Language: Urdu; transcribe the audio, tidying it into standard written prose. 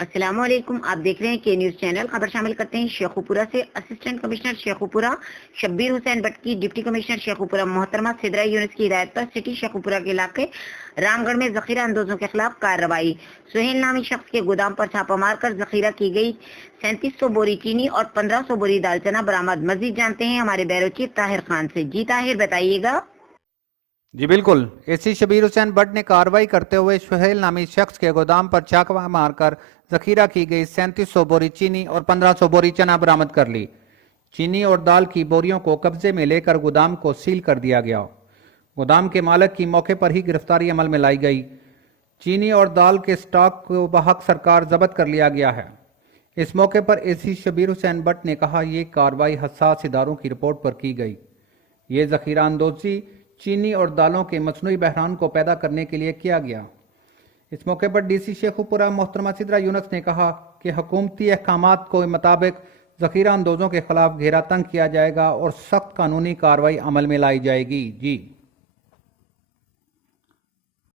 السلام علیکم، آپ دیکھ رہے ہیں کے نیوز چینل۔ خبر شامل کرتے ہیں شیخوپورہ سے۔ Assistant commissioner Sheikhupura Shabbir Hussain but کی ڈپٹی کمشنر شیخوپورہ محترمہ سدرا یونس کی ہدایت پر سٹی شیخوپورہ کے علاقے رام گڑھ میں ذخیرہ اندوزوں کے خلاف کارروائی۔ سہیل نامی شخص کے گودام پر چھاپہ مار کر ذخیرہ کی گئی 3700 بوری چینی اور 1500 بوری دال چنا برآمد۔ مزید جانتے ہیں ہمارے بیورو چیف طاہر خان سے۔ جی طاہر، بتائیے گا۔ جی بالکل، اے سی شبیر حسین بٹ نے کارروائی کرتے ہوئے سہیل نامی شخص کے گودام پر چھاپہ مار کر ذخیرہ کی گئی 3700 بوری چینی اور 1500 بوری چنا برآمد کر لی۔ چینی اور دال کی بوریوں کو قبضے میں لے کر گودام کو سیل کر دیا گیا۔ گودام کے مالک کی موقع پر ہی گرفتاری عمل میں لائی گئی۔ چینی اور دال کے سٹاک کو بحق سرکار ضبط کر لیا گیا ہے۔ اس موقع پر اے سی شبیر حسین بٹ نے کہا، یہ کارروائی حساس اداروں کی رپورٹ پر کی گئی۔ یہ ذخیرہ اندوزی چینی اور دالوں کے مصنوعی بحران کو پیدا کرنے کے لیے کیا گیا۔ اس موقع پر ڈی سی شیخوپورہ محترمہ سدرا یونس نے کہا کہ حکومتی احکامات کے مطابق ذخیرہ اندوزوں کے خلاف گھیرا تنگ کیا جائے گا اور سخت قانونی کارروائی عمل میں لائی جائے گی۔ جی